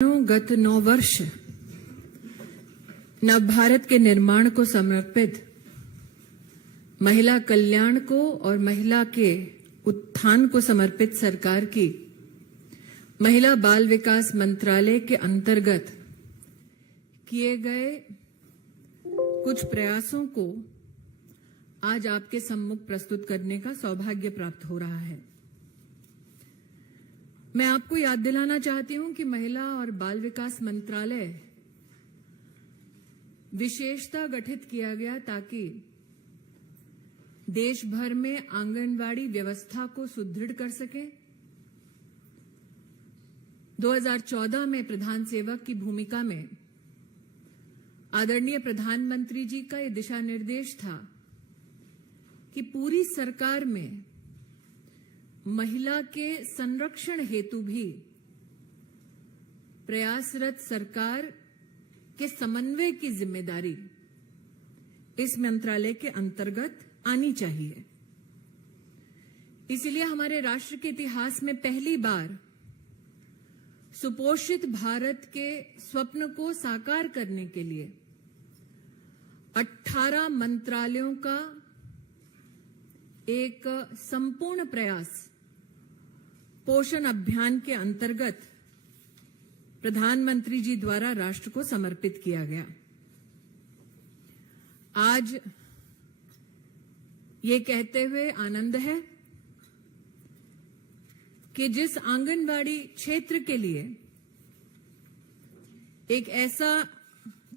गत 9 वर्ष नव भारत के निर्माण को समर्पित, महिला कल्याण को और महिला के उत्थान को समर्पित सरकार की महिला बाल विकास मंत्रालय के अंतर्गत किए गए कुछ प्रयासों को आज आपके सम्मुख प्रस्तुत करने का सौभाग्य प्राप्त हो रहा है। मैं आपको याद दिलाना चाहती हूं कि महिला और बाल विकास मंत्रालय विशेषता गठित किया गया ताकि देश भर में आंगनवाड़ी व्यवस्था को सुदृढ़ कर सके। 2014 में प्रधान सेवक की भूमिका में आदरणीय प्रधानमंत्री जी का यह दिशा निर्देश था कि पूरी सरकार में महिला के संरक्षण हेतु भी प्रयासरत सरकार के समन्वय की जिम्मेदारी इस मंत्रालय के अंतर्गत आनी चाहिए। इसलिए हमारे राष्ट्र के इतिहास में पहली बार सुपोषित भारत के स्वप्न को साकार करने के लिए 18 मंत्रालयों का एक संपूर्ण प्रयास पोषण अभियान के अंतर्गत प्रधानमंत्री जी द्वारा राष्ट्र को समर्पित किया गया। आज ये कहते हुए आनंद है कि जिस आंगनवाड़ी क्षेत्र के लिए एक ऐसा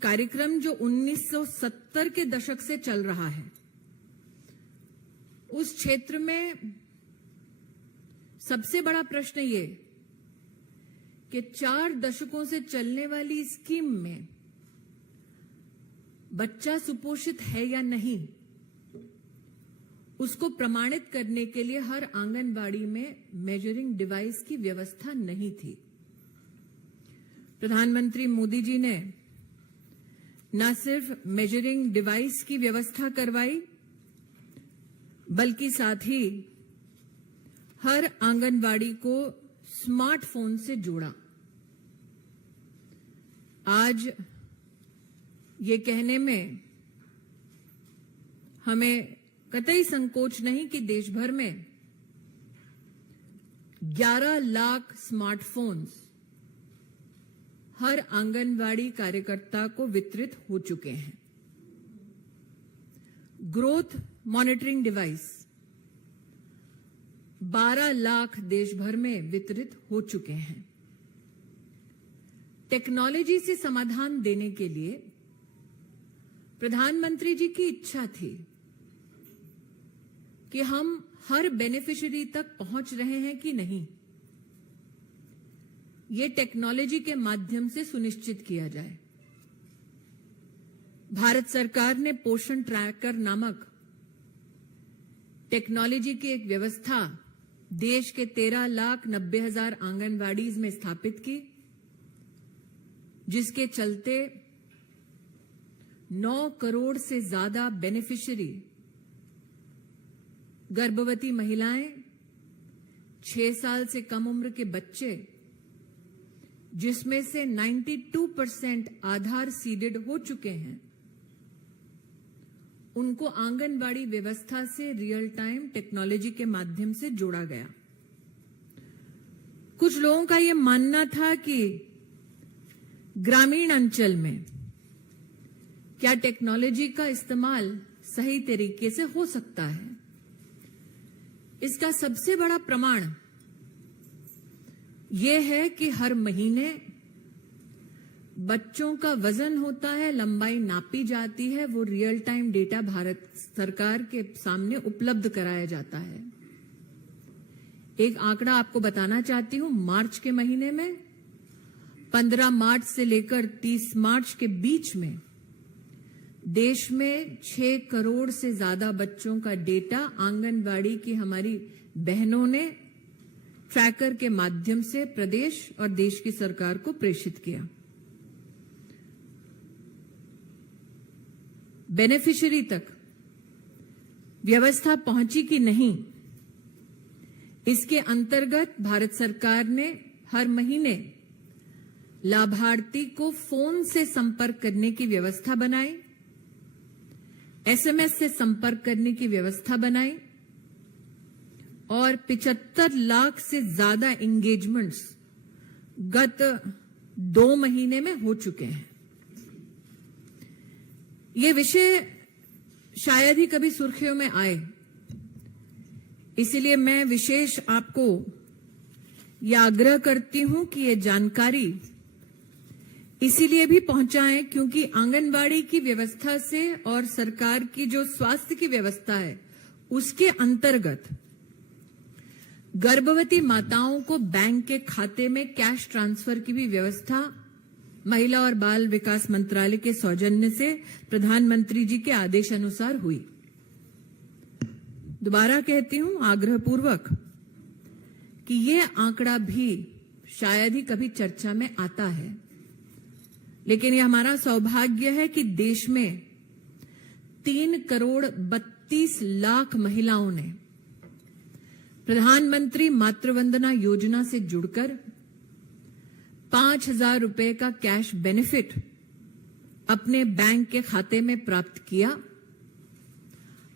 कार्यक्रम जो 1970 के दशक से चल रहा है, उस क्षेत्र में सबसे बड़ा प्रश्न ये कि 4 दशकों से चलने वाली स्कीम में बच्चा सुपोषित है या नहीं, उसको प्रमाणित करने के लिए हर आंगनबाड़ी में मेजरिंग डिवाइस की व्यवस्था नहीं थी। प्रधानमंत्री मोदी जी ने न सिर्फ मेजरिंग डिवाइस की व्यवस्था करवाई, बल्कि साथ ही हर आंगनवाड़ी को स्मार्टफोन से जोड़ा। आज ये कहने में हमें कतई संकोच नहीं कि देश भर में 11 लाख स्मार्टफोन्स हर आंगनवाड़ी कार्यकर्ता को वितरित हो चुके हैं। ग्रोथ मॉनिटरिंग डिवाइस 12 लाख देश भर में वितरित हो चुके हैं। टेक्नोलॉजी से समाधान देने के लिए प्रधानमंत्री जी की इच्छा थी कि हम हर बेनिफिशियरी तक पहुंच रहे हैं कि नहीं, ये टेक्नोलॉजी के माध्यम से सुनिश्चित किया जाए। भारत सरकार ने पोषण ट्रैकर नामक टेक्नोलॉजी की एक व्यवस्था देश के 13,90,000 आंगनवाड़ीज में स्थापित की, जिसके चलते 9 करोड़ से ज्यादा बेनिफिशियरी गर्भवती महिलाएं, 6 साल से कम उम्र के बच्चे, जिसमें से 92% आधार सीडेड हो चुके हैं, उनको आंगनवाड़ी व्यवस्था से रियल टाइम टेक्नोलॉजी के माध्यम से जोड़ा गया। कुछ लोगों का यह मानना था कि ग्रामीण अंचल में क्या टेक्नोलॉजी का इस्तेमाल सही तरीके से हो सकता है। इसका सबसे बड़ा प्रमाण यह है कि हर महीने बच्चों का वजन होता है, लंबाई नापी जाती है, वो रियल टाइम डेटा भारत सरकार के सामने उपलब्ध कराया जाता है। एक आंकड़ा आपको बताना चाहती हूं, मार्च के महीने में 15 मार्च से लेकर 30 मार्च के बीच में देश में 6 करोड़ से ज्यादा बच्चों का डेटा आंगनवाड़ी की हमारी बहनों ने ट्रैकर के माध्यम से प्रदेश और देश की सरकार को प्रेषित किया। बेनिफिशियरी तक व्यवस्था पहुंची कि नहीं, इसके अंतर्गत भारत सरकार ने हर महीने लाभार्थी को फोन से संपर्क करने की व्यवस्था बनाई, एसएमएस से संपर्क करने की व्यवस्था बनाई और 75 लाख से ज्यादा एंगेजमेंट्स गत 2 महीने में हो चुके हैं। ये विषय शायद ही कभी सुर्खियों में आए, इसलिए मैं विशेष आपको यह आग्रह करती हूं कि ये जानकारी इसीलिए भी पहुंचाएं क्योंकि आंगनबाड़ी की व्यवस्था से और सरकार की जो स्वास्थ्य की व्यवस्था है उसके अंतर्गत गर्भवती माताओं को बैंक के खाते में कैश ट्रांसफर की भी व्यवस्था महिला और बाल विकास मंत्रालय के सौजन्य से प्रधानमंत्री जी के आदेश अनुसार हुई। दोबारा कहती हूं आग्रहपूर्वक कि ये आंकड़ा भी शायद ही कभी चर्चा में आता है, लेकिन यह हमारा सौभाग्य है कि देश में 3 करोड़ 32 लाख महिलाओं ने प्रधानमंत्री मातृवंदना योजना से जुड़कर 5,000 रुपए का कैश बेनिफिट अपने बैंक के खाते में प्राप्त किया।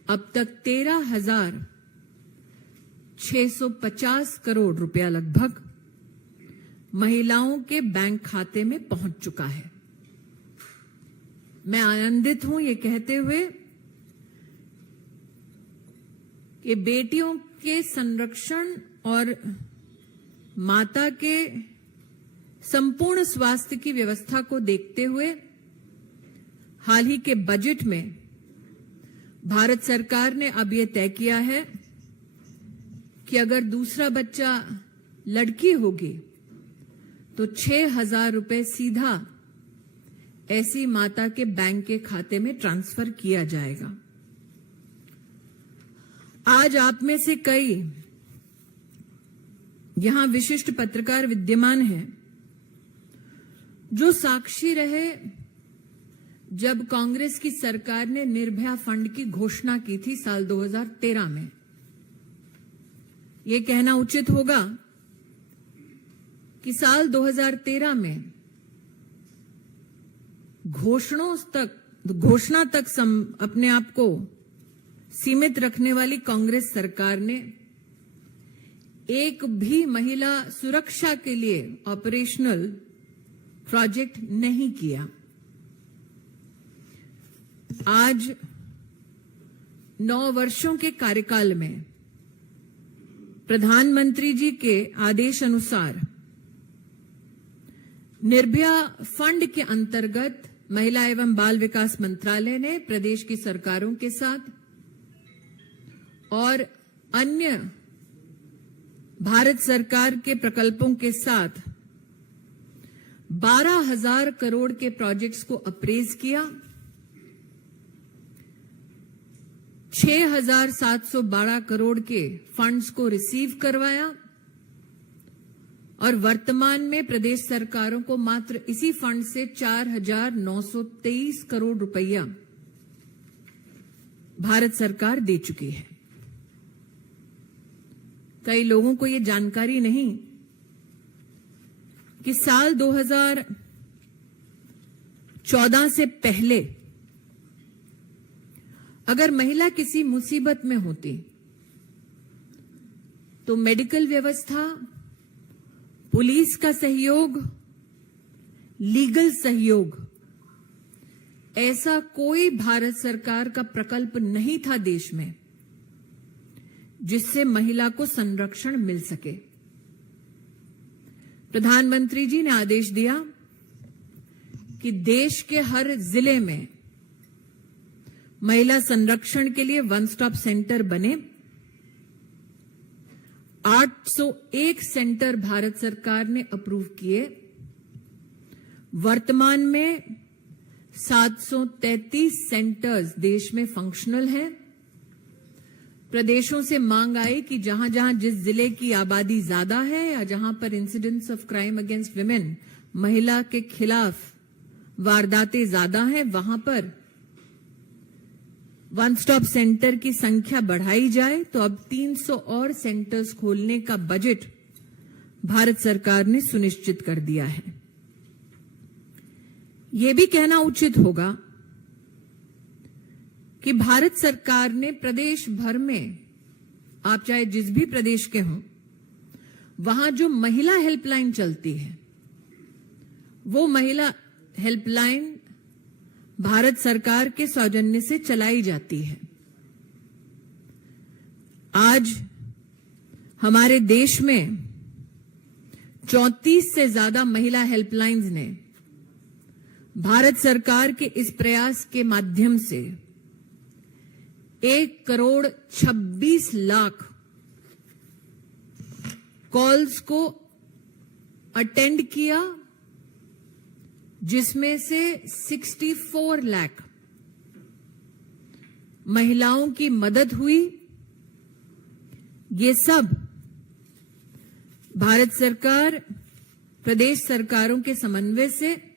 अब तक 13,650 करोड़ रुपया लगभग महिलाओं के बैंक खाते में पहुंच चुका है। मैं आनंदित हूं ये कहते हुए कि बेटियों के संरक्षण और माता के संपूर्ण स्वास्थ्य की व्यवस्था को देखते हुए हाल ही के बजट में भारत सरकार ने अब यह तय किया है कि अगर दूसरा बच्चा लड़की होगी तो 6,000 रुपए सीधा ऐसी माता के बैंक के खाते में ट्रांसफर किया जाएगा। आज आप में से कई यहां विशिष्ट पत्रकार विद्यमान हैं जो साक्षी रहे जब कांग्रेस की सरकार ने निर्भया फंड की घोषणा की थी साल 2013 में। यह कहना उचित होगा कि साल 2013 में घोषणा तक अपने आप को सीमित रखने वाली कांग्रेस सरकार ने एक भी महिला सुरक्षा के लिए ऑपरेशनल प्रोजेक्ट नहीं किया। आज 9 वर्षों के कार्यकाल में प्रधानमंत्री जी के आदेश अनुसार निर्भया फंड के अंतर्गत महिला एवं बाल विकास मंत्रालय ने प्रदेश की सरकारों के साथ और अन्य भारत सरकार के प्रकल्पों के साथ 12,000 करोड़ के प्रोजेक्ट्स को अप्रेज किया। 6,712 करोड़ के फंड्स को रिसीव करवाया और वर्तमान में प्रदेश सरकारों को मात्र इसी फंड से 4,923 करोड़ रुपया भारत सरकार दे चुकी है। कई लोगों को यह जानकारी नहीं कि साल 2014 से पहले अगर महिला किसी मुसीबत में होती तो मेडिकल व्यवस्था, पुलिस का सहयोग, लीगल सहयोग, ऐसा कोई भारत सरकार का प्रकल्प नहीं था देश में जिससे महिला को संरक्षण मिल सके। प्रधानमंत्री जी ने आदेश दिया कि देश के हर जिले में महिला संरक्षण के लिए वन स्टॉप सेंटर बने। 801 सेंटर भारत सरकार ने अप्रूव किए। वर्तमान में 733 सेंटर्स देश में फंक्शनल हैं। प्रदेशों से मांग आई कि जहां जहां जिस जिले की आबादी ज्यादा है या जहां पर incidents of crime against women, महिला के खिलाफ वारदातें ज्यादा हैं, वहां पर वन स्टॉप सेंटर की संख्या बढ़ाई जाए। तो अब 300 और सेंटर्स खोलने का बजट भारत सरकार ने सुनिश्चित कर दिया है। ये भी कहना उचित होगा कि भारत सरकार ने प्रदेश भर में, आप चाहे जिस भी प्रदेश के हों, वहां जो महिला हेल्पलाइन चलती है, वो महिला हेल्पलाइन भारत सरकार के सौजन्य से चलाई जाती है। आज हमारे देश में 34 से ज्यादा महिला हेल्पलाइंस ने भारत सरकार के इस प्रयास के माध्यम से 1,26,00,000 कॉल्स को अटेंड किया, जिसमें से 64 लाख महिलाओं की मदद हुई। ये सब भारत सरकार, प्रदेश सरकारों के समन्वय से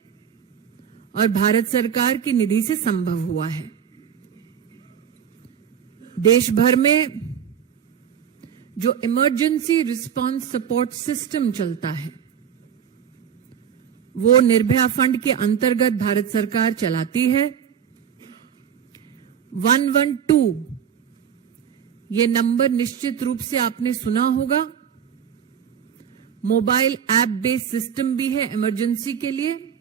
और भारत सरकार की निधि से संभव हुआ है। देश भर में जो इमरजेंसी रिस्पांस सपोर्ट सिस्टम चलता है, वो निर्भया फंड के अंतर्गत भारत सरकार चलाती है। 112 ये नंबर निश्चित रूप से आपने सुना होगा। मोबाइल ऐप बेस्ड सिस्टम भी है इमरजेंसी के लिए,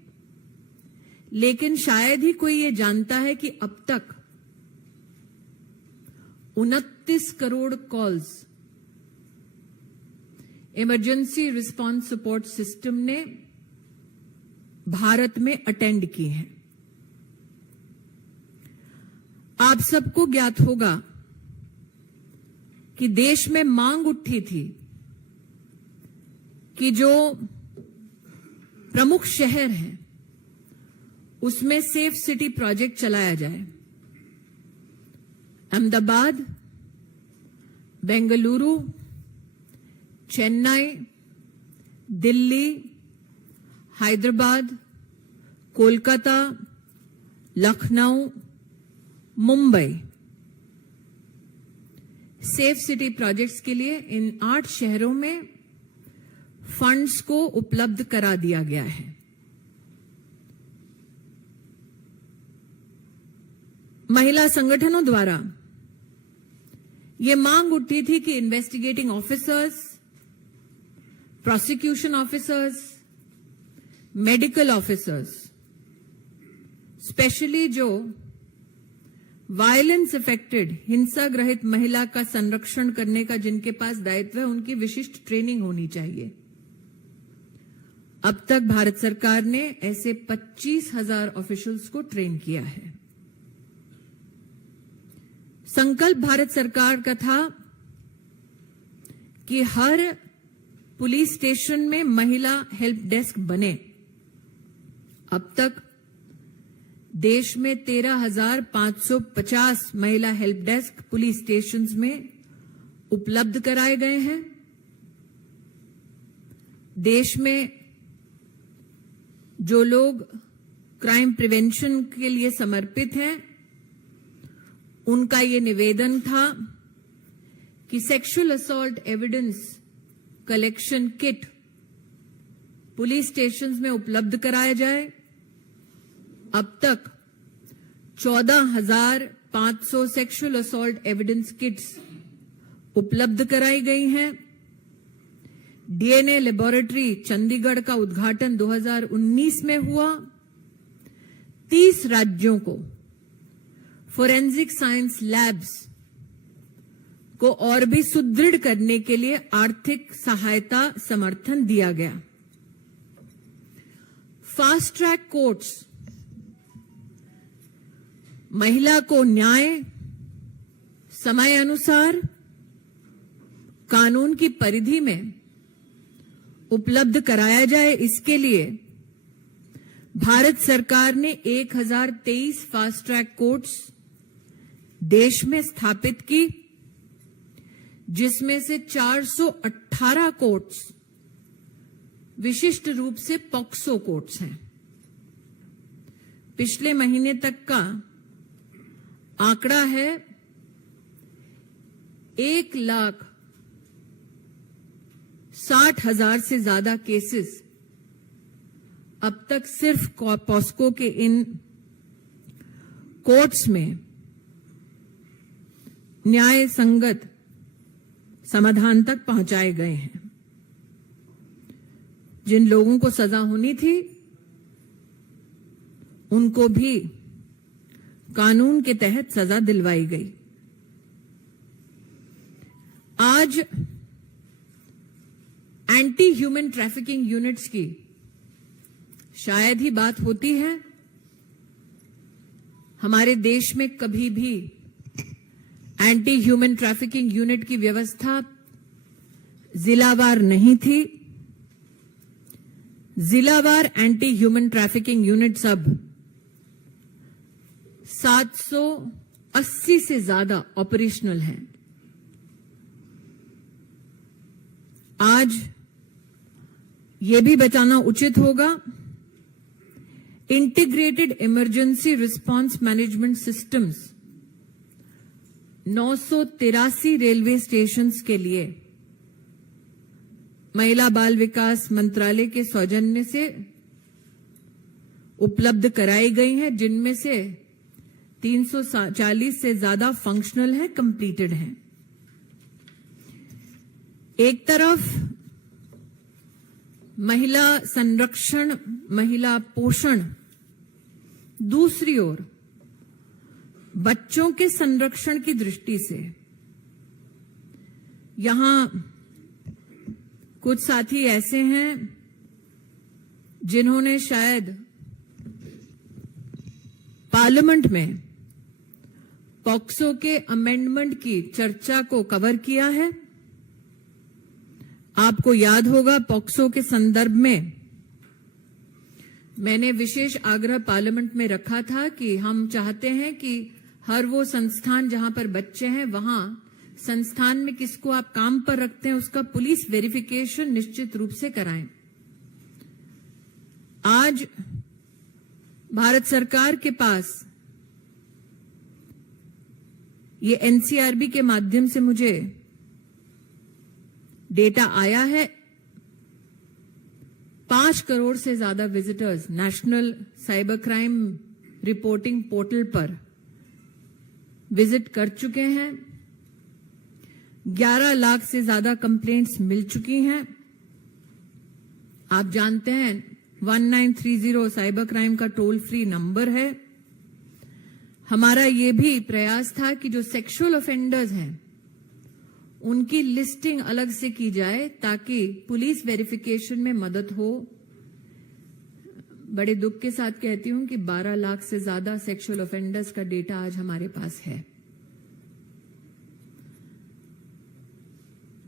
लेकिन शायद ही कोई ये जानता है कि अब तक 29 crore calls emergency response support system ने भारत में अटेंड की हैं। आप सबको ज्ञात होगा कि देश में मांग उठी थी कि जो प्रमुख शहर हैं उसमें सेफ सिटी प्रोजेक्ट चलाया जाए। Ahmedabad, Bengaluru, Chennai, Delhi, Hyderabad, Kolkata, Lucknow, Mumbai, safe city projects के लिए इन 8 शहरों में फंड्स को उपलब्ध करा दिया गया है। महिला संगठनों द्वारा यह मांग उठी थी कि investigating officers, prosecution officers, medical officers, specially जो वायलेंस अफेक्टेड, हिंसा ग्रहित महिला का संरक्षण करने का जिनके पास दायित्व है, उनकी विशिष्ट ट्रेनिंग होनी चाहिए। अब तक भारत सरकार ने ऐसे 25,000 ऑफिशियल्स को ट्रेन किया है। संकल्प भारत सरकार का था कि हर पुलिस स्टेशन में महिला हेल्प डेस्क बने। अब तक देश में 13,550 महिला हेल्प डेस्क पुलिस स्टेशंस में उपलब्ध कराए गए हैं। देश में जो लोग क्राइम प्रिवेंशन के लिए समर्पित हैं, उनका ये निवेदन था कि sexual assault evidence collection kit police stations में उपलब्ध कराया जाए। अब तक 14,500 सेक्सुअल असॉल्ट एविडेंस किट्स उपलब्ध कराई गई हैं। डीएनए लेबोरेटरी चंडीगढ़ का उद्घाटन 2019 में हुआ। 30 राज्यों को फोरेंसिक साइंस लैब्स को और भी सुदृढ़ करने के लिए आर्थिक सहायता समर्थन दिया गया। फास्ट ट्रैक कोर्ट्स महिला को न्याय समय अनुसार कानून की परिधि में उपलब्ध कराया जाए, इसके लिए भारत सरकार ने 1023 फास्ट ट्रैक कोर्ट्स देश में स्थापित की, जिसमें से 418 कोर्ट्स विशिष्ट रूप से पॉक्सो कोर्ट्स हैं। पिछले महीने तक का आंकड़ा है 1,60,000 से ज्यादा केसेस अब तक सिर्फ पॉस्को के इन कोर्ट्स में न्याय संगत समाधान तक पहुंचाए गए हैं। जिन लोगों को सजा होनी थी उनको भी कानून के तहत सजा दिलवाई गई। आज एंटी ह्यूमन ट्रैफिकिंग यूनिट्स की शायद ही बात होती है। हमारे देश में कभी भी एंटी ह्यूमन ट्रैफिकिंग यूनिट की व्यवस्था जिलावार नहीं थी। जिलावार एंटी ह्यूमन ट्रैफिकिंग यूनिट्स अब 780 से ज्यादा ऑपरेशनल हैं। आज ये भी बताना उचित होगा, integrated emergency response management systems 983 railway stations के लिए महिला बाल विकास मंत्रालय के सौजन्य से उपलब्ध कराई गई हैं, जिनमें से 340 से ज्यादा फंक्शनल है, कंप्लीटेड हैं। एक तरफ महिला संरक्षण, महिला पोषण, दूसरी ओर बच्चों के संरक्षण की दृष्टि से यहां कुछ साथी ऐसे हैं जिन्होंने शायद पार्लियामेंट में पॉक्सो के अमेंडमेंट की चर्चा को कवर किया है। आपको याद होगा, पॉक्सो के संदर्भ में मैंने विशेष आग्रह पार्लियामेंट में रखा था कि हम चाहते हैं कि हर वो संस्थान जहां पर बच्चे हैं, वहां संस्थान में किसको आप काम पर रखते हैं उसका पुलिस वेरिफिकेशन निश्चित रूप से कराएं। आज भारत सरकार के पास ये एनसीआरबी के माध्यम से मुझे डेटा आया है, 5 करोड़ से ज्यादा visitors national cyber crime reporting portal पर विजिट कर चुके हैं। 11 लाख से ज्यादा कंप्लेंट्स मिल चुकी हैं। आप जानते हैं 1930 साइबर क्राइम का टोल फ्री नंबर है। हमारा ये भी प्रयास था कि जो सेक्सुअल ऑफेंडर्स हैं उनकी लिस्टिंग अलग से की जाए ताकि पुलिस वेरिफिकेशन में मदद हो। बड़े दुख के साथ कहती हूं कि 12 लाख से ज्यादा सेक्सुअल ऑफेंडर्स का डेटा आज हमारे पास है।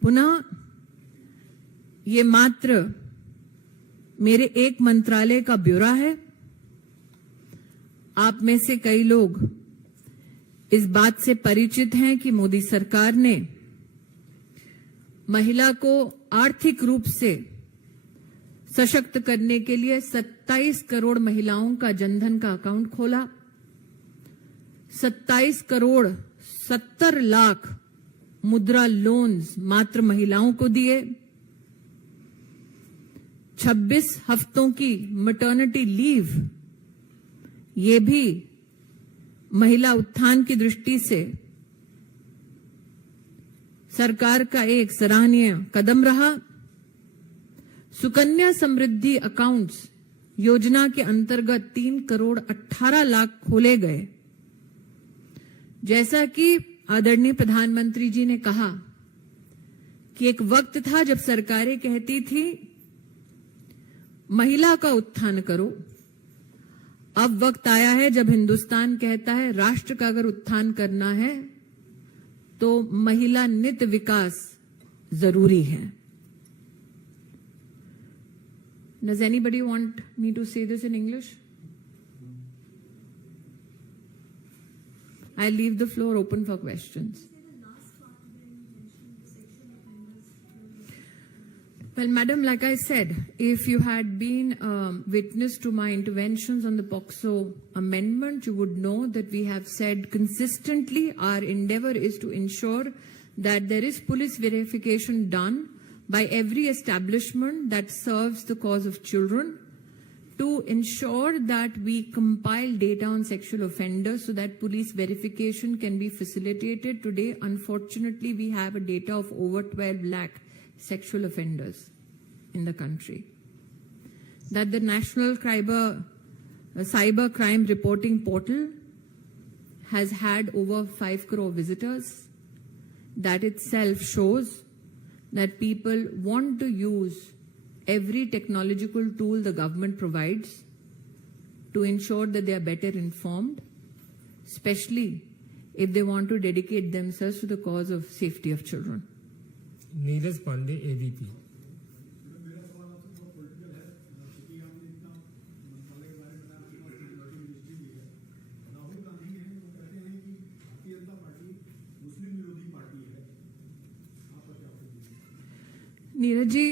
पुनः ये मात्र मेरे एक मंत्रालय का ब्यौरा है। आप में से कई लोग इस बात से परिचित हैं कि मोदी सरकार ने महिला को आर्थिक रूप से सशक्त करने के लिए 27 करोड़ महिलाओं का जनधन का अकाउंट खोला। 27 करोड़ 70 लाख मुद्रा लोन्स मात्र महिलाओं को दिए। 26 हफ्तों की मैटरनिटी लीव, ये भी महिला उत्थान की दृष्टि से सरकार का एक सराहनीय कदम रहा। सुकन्या समृद्धि अकाउंट्स योजना के अंतर्गत 3 करोड़ 18 लाख खोले गए। जैसा कि आदरणीय प्रधानमंत्री जी ने कहा कि एक वक्त था जब सरकारें कहती थी महिला का उत्थान करो। अब वक्त आया है जब हिंदुस्तान कहता है राष्ट्र का अगर उत्थान करना है तो महिला नित विकास जरूरी है। Does anybody want me to say this in English? I'll leave the floor open for questions. Well, madam, like I said, if you had been witness to my interventions on the POCSO amendment, you would know that we have said consistently our endeavor is to ensure that there is police verification done by every establishment that serves the cause of children. to ensure that we compile data on sexual offenders so that police verification can be facilitated. Today, unfortunately, we have a data of over 12 lakh sexual offenders in the country. That the National Cyber Crime Reporting Portal has had over 5 crore visitors. That itself shows that people want to use every technological tool the government provides to ensure that they are better informed, especially if they want to dedicate themselves to the cause of safety of children. Neeraj Pandey ABP. Neeraj ji,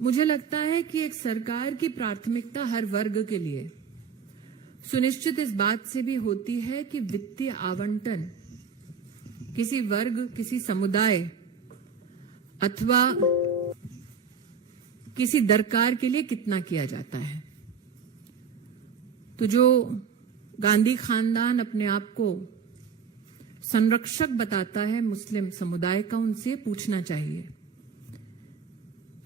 मुझे लगता है कि एक सरकार की प्राथमिकता हर वर्ग के लिए सुनिश्चित इस बात से भी होती है कि वित्तीय आवंटन किसी वर्ग, किसी समुदाय अथवा किसी दरकार के लिए कितना किया जाता है। तो जो गांधी खानदान अपने आप को संरक्षक बताता है मुस्लिम समुदाय का, उनसे पूछना चाहिए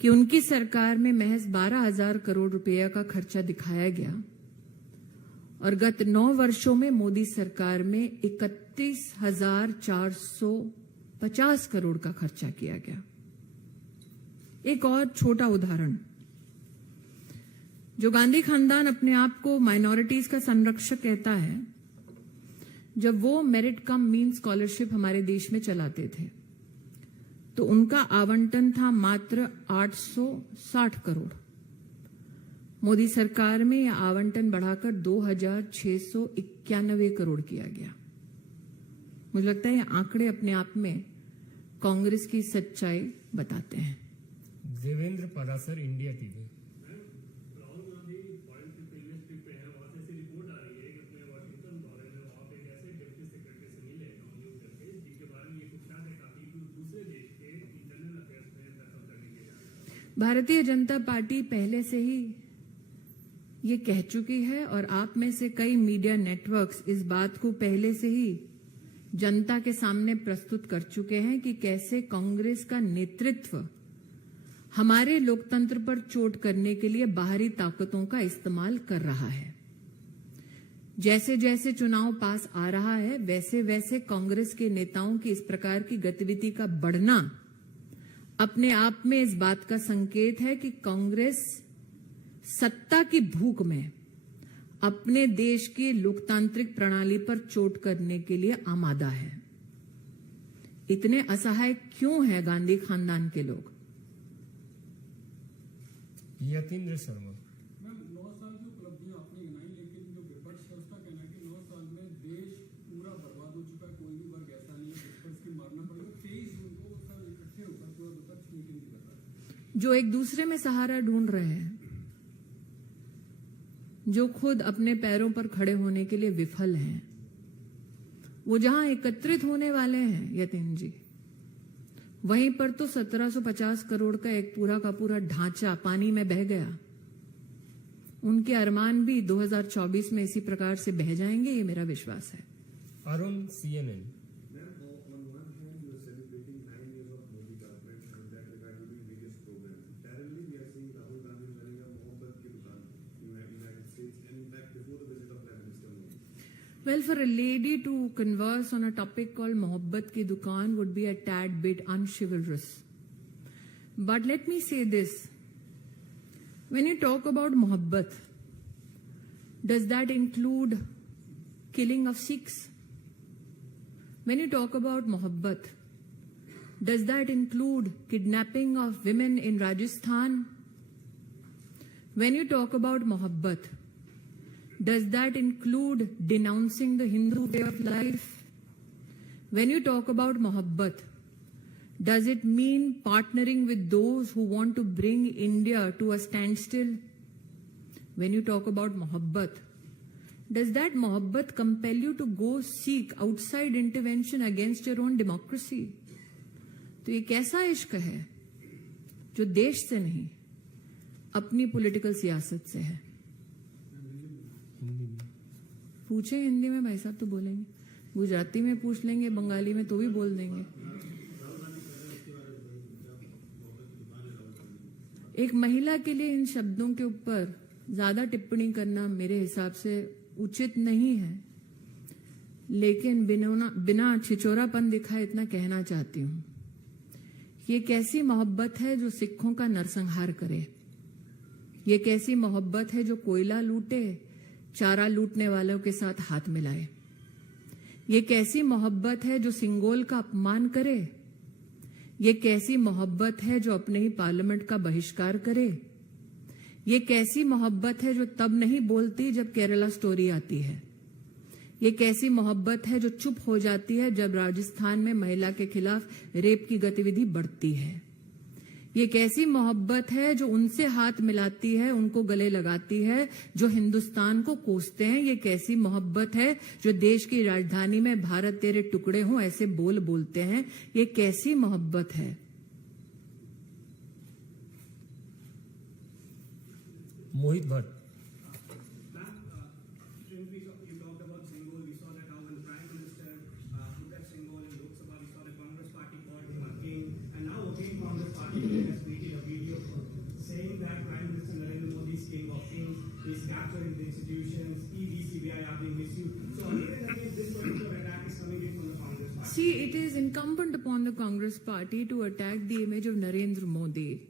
कि उनकी सरकार में महज 12,000 करोड़ रुपया का खर्चा दिखाया गया और गत 9 वर्षों में मोदी सरकार में 31,450 करोड़ का खर्चा किया गया। एक और छोटा उदाहरण, जो गांधी खानदान अपने आप को माइनॉरिटीज का संरक्षक कहता है, जब वो मेरिट कम मीन स्कॉलरशिप हमारे देश में चलाते थे तो उनका आवंटन था मात्र 860 करोड़। मोदी सरकार में यह आवंटन बढ़ाकर 2,691 करोड़ किया गया। मुझे लगता है ये आंकड़े अपने आप में कांग्रेस की सच्चाई बताते हैं। Devendra Parashar, India TV. Bharatiya Janata party पहले से ही ये कह चुकी है और आप में से कई मीडिया नेटवर्क्स इस बात को पहले से ही जनता के सामने प्रस्तुत कर चुके हैं कि कैसे कांग्रेस का नेतृत्व हमारे लोकतंत्र पर चोट करने के लिए बाहरी ताकतों का इस्तेमाल कर रहा है। जैसे जैसे चुनाव पास आ रहा है, वैसे वैसे कांग्रेस के नेताओं की इस प्रकार की गतिविधि का बढ़ना अपने आप में इस बात का संकेत है कि कांग्रेस सत्ता की भूख में अपने देश की लोकतांत्रिक प्रणाली पर चोट करने के लिए आमादा है। इतने असहाय क्यों हैं गांधी खानदान के लोग? यतीन्द्र शर्मा। 9 साल की उपलब्धियां आपने गिनाई, लेकिन जो विपक्ष है उसका कहना है कि 9 साल में देश पूरा बर्बाद हो चुका है। कोई भी वर्ग ऐसा नहीं है विपक्ष की मारना पड़ेगा। 23 जून को सब इकट्ठे होकर पूरा विपक्ष मीटिंग कर रहा है, जो एक दूसरे में सहारा ढूंढ रहे हैं, जो खुद अपने पैरों पर खड़े होने के लिए विफल हैं, वो जहां एकत्रित होने वाले हैं यतीन जी, वहीं पर तो 1750 करोड़ का एक पूरा का पूरा ढांचा पानी में बह गया। उनके अरमान भी 2024 में इसी प्रकार से बह जाएंगे, ये मेरा विश्वास है। Arun, CNN। Well, for a lady to converse on a topic called Mohabbat Ki Dukaan would be a tad bit unchivalrous. But let me say this. When you talk about Mohabbat, does that include killing of Sikhs? When you talk about Mohabbat, does that include kidnapping of women in Rajasthan? When you talk about Mohabbat, does that include denouncing the Hindu way of life? When you talk about Mohabbat, does it mean partnering with those who want to bring India to a standstill? When you talk about Mohabbat, does that Mohabbat compel you to go seek outside intervention against your own democracy? तो ये कैसा इश्क है जो देश से नहीं अपनी पॉलिटिकल सियासत से है। पूछे हिंदी में, भाई साहब तो बोलेंगे, गुजराती में पूछ लेंगे, बंगाली में तो भी बोल देंगे। एक महिला के लिए इन शब्दों के ऊपर ज्यादा टिप्पणी करना मेरे हिसाब से उचित नहीं है, लेकिन बिना छिचोरापन दिखाए इतना कहना चाहती हूं। ये कैसी मोहब्बत है जो सिखों का नरसंहार करे? ये कैसी मोहब्बत है जो कोयला लूटे, चारा लूटने वालों के साथ हाथ मिलाए? ये कैसी मोहब्बत है जो सिंगोल का अपमान करे? ये कैसी मोहब्बत है जो अपने ही पार्लियामेंट का बहिष्कार करे? ये कैसी मोहब्बत है जो तब नहीं बोलती जब केरला स्टोरी आती है? ये कैसी मोहब्बत है जो चुप हो जाती है जब राजस्थान में महिला के खिलाफ रेप की गतिविधि बढ़ती है? ये कैसी मोहब्बत है जो उनसे हाथ मिलाती है, उनको गले लगाती है जो हिंदुस्तान को कोसते हैं? ये कैसी मोहब्बत है जो देश की राजधानी में भारत तेरे टुकड़े हों ऐसे बोल बोलते हैं? ये कैसी मोहब्बत है? मोहित Bhatt. See, it is incumbent upon the Congress party to attack the image of Narendra Modi,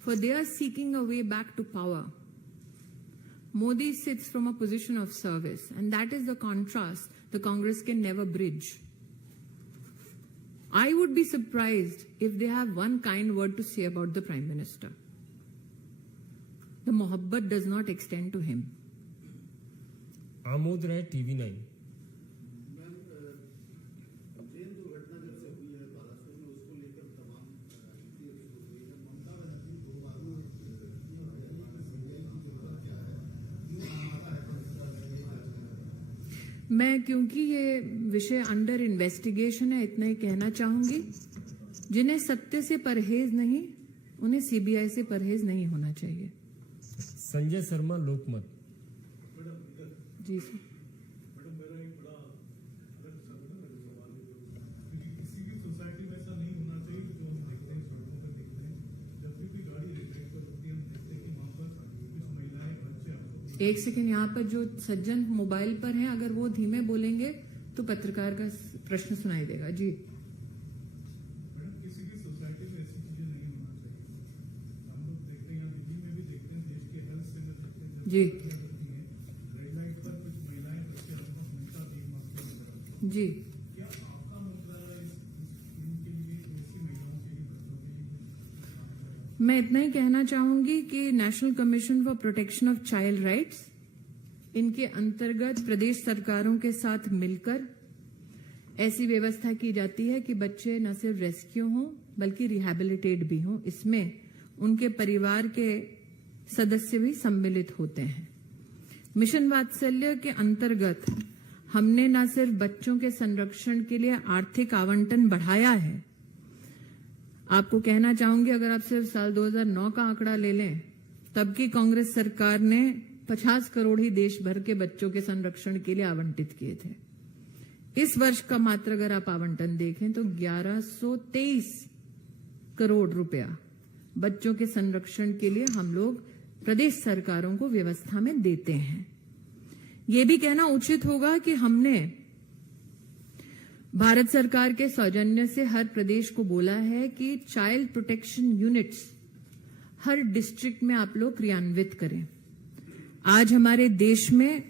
for they are seeking a way back to power. Modi sits from a position of service, and that is the contrast the Congress can never bridge. I would be surprised if they have one kind word to say about the Prime Minister. The mohabbat does not extend to him. Amod Rai, TV9। मैं, क्योंकि ये विषय under investigation है, इतना ही कहना चाहूंगी। जिन्हें सत्य से परहेज नहीं, उन्हें सीबीआई से परहेज नहीं होना चाहिए। संजय शर्मा, लोकमत। जी सर। मैडम, मेरा एक बड़ा अलग सवाल है, क्योंकि किसी भी सोसाइटी में ऐसा नहीं होना चाहिए जो हम देखते हैं, सड़कों पर देखते हैं, जब भी कोई गाड़ी रेड पर होती है हम देखते हैं कि वहां पर कुछ महिलाएं, बच्चे। एक सेकंड, यहाँ पर जो सज्जन मोबाइल पर हैं, अगर वो धीमे बोलेंगे तो पत्रकार का प्रश्न सुनाई देगा। जी मैडम, किसी भी सोसाइटी में ऐसी चीजें नहीं होना चाहिए। हम लोग देखते हैं, यहाँ दिल्ली में भी देखते हैं, देश के हेल्थ सेंटर देखते हैं, जी रेड लाइट पर कुछ महिलाएं, बच्चे आसपास मिलता देख मांगते जी। क्या आपका मंत्रालय इनके लिए, ऐसी महिलाओं के लिए, बच्चों के लिए? मैं इतना ही कहना चाहूंगी कि national commission for protection of child rights, इनके अंतर्गत प्रदेश सरकारों के साथ मिलकर ऐसी व्यवस्था की जाती है कि बच्चे न सिर्फ रेस्क्यू हों बल्कि रिहैबिलिटेट भी हों। इसमें उनके परिवार के सदस्य भी सम्मिलित होते हैं। मिशन वात्सल्य के अंतर्गत हमने न सिर्फ बच्चों के संरक्षण के लिए आर्थिक आवंटन बढ़ाया है, आपको कहना चाहूंगी, अगर आप सिर्फ साल 2009 का आंकड़ा ले लें, तब की कांग्रेस सरकार ने 50 करोड़ ही देश भर के बच्चों के संरक्षण के लिए आवंटित किए थे। इस वर्ष का मात्र अगर आप आवंटन देखें तो 1123 करोड़ रुपया बच्चों के संरक्षण के लिए हम लोग प्रदेश सरकारों को व्यवस्था में देते हैं। ये भी कहना उचित होगा कि हमने भारत सरकार के सौजन्य से हर प्रदेश को बोला है कि चाइल्ड प्रोटेक्शन यूनिट्स हर डिस्ट्रिक्ट में आप लोग क्रियान्वित करें। आज हमारे देश में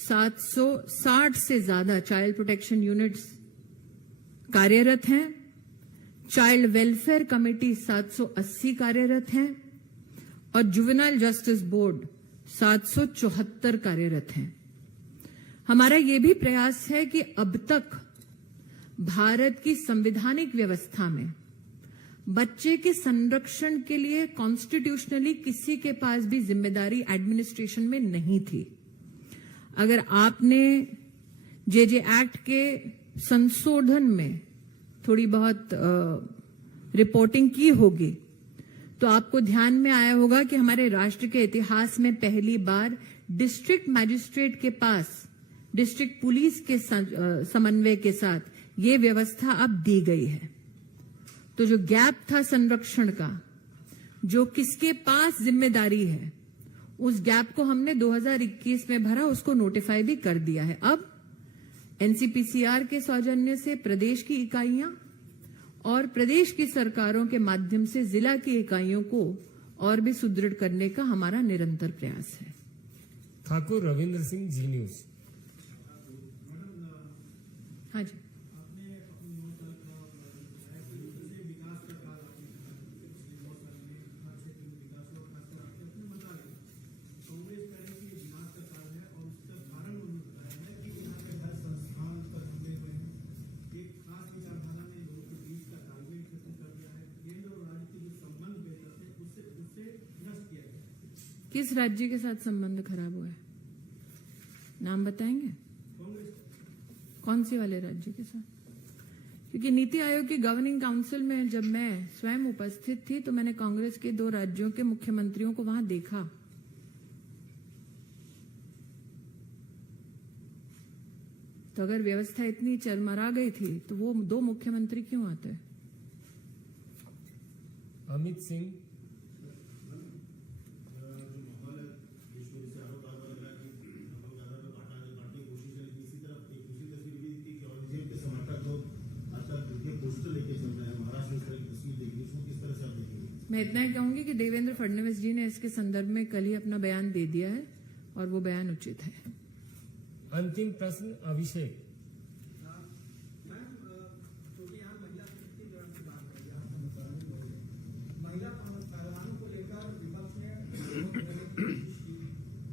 760 से ज्यादा चाइल्ड प्रोटेक्शन यूनिट्स कार्यरत हैं। चाइल्ड वेलफेयर कमेटी 780 कार्यरत हैं और जुवेनाइल जस्टिस बोर्ड 774 कार्यरत हैं। हमारा यह भी प्रयास है कि अब तक भारत की संवैधानिक व्यवस्था में बच्चे के संरक्षण के लिए कॉन्स्टिट्यूशनली किसी के पास भी जिम्मेदारी एडमिनिस्ट्रेशन में नहीं थी। अगर आपने जेजे एक्ट के संशोधन में थोड़ी बहुत रिपोर्टिंग की होगी तो आपको ध्यान में आया होगा कि हमारे राष्ट्र के इतिहास में पहली बार डिस्ट्रिक्ट मैजिस्ट्रेट के पास डिस्ट्रिक्ट पुलिस के समन्वय के साथ ये व्यवस्था अब दी गई है। तो जो गैप था संरक्षण का, जो किसके पास जिम्मेदारी है, उस गैप को हमने 2021 में भरा, उसको नोटिफाई भी कर दिया है। अब एनसीपीसीआर के सौजन्य से प्रदेश की इकाइयां और प्रदेश की सरकारों के माध्यम से जिला की इकाइयों को और भी सुदृढ़ करने का हमारा निरंतर प्रयास है। ठाकुर रविंद्र सिंह, जी न्यूज। हाँ जी, किस राज्य के साथ संबंध खराब हुआ है? नाम बताएंगे? कौन से वाले राज्य के साथ? क्योंकि नीति आयोग की गवर्निंग काउंसिल में जब मैं स्वयं उपस्थित थी तो मैंने कांग्रेस के 2 राज्यों के मुख्यमंत्रियों को वहां देखा। तो अगर व्यवस्था इतनी चरमरा गई थी तो वो 2 मुख्यमंत्री क्यों आते? अमित सिंह, मैं इतना ही कहूंगी कि देवेंद्र फडणवीस जी ने इसके संदर्भ में कल ही अपना बयान दे दिया है और वो बयान उचित है। अंतिम प्रश्न अभिषेक। महिला पहलवानों को लेकर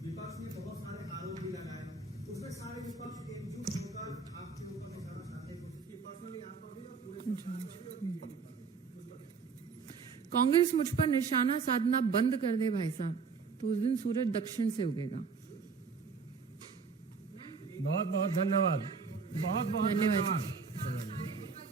विपक्ष ने बहुत सारे आरोप भी लगाए, उसमें सारे विपक्ष एकजुट होकर आपके ऊपर निशाना साधने की कोशिश की, पर्सनली आप पर भी और पूरे कांग्रेस मुझ पर निशाना साधना बंद कर दे भाई साहब, तो उस दिन सूरज दक्षिण से उगेगा। बहुत बहुत धन्यवाद। बहुत बहुत धन्यवाद। धन्यवाद।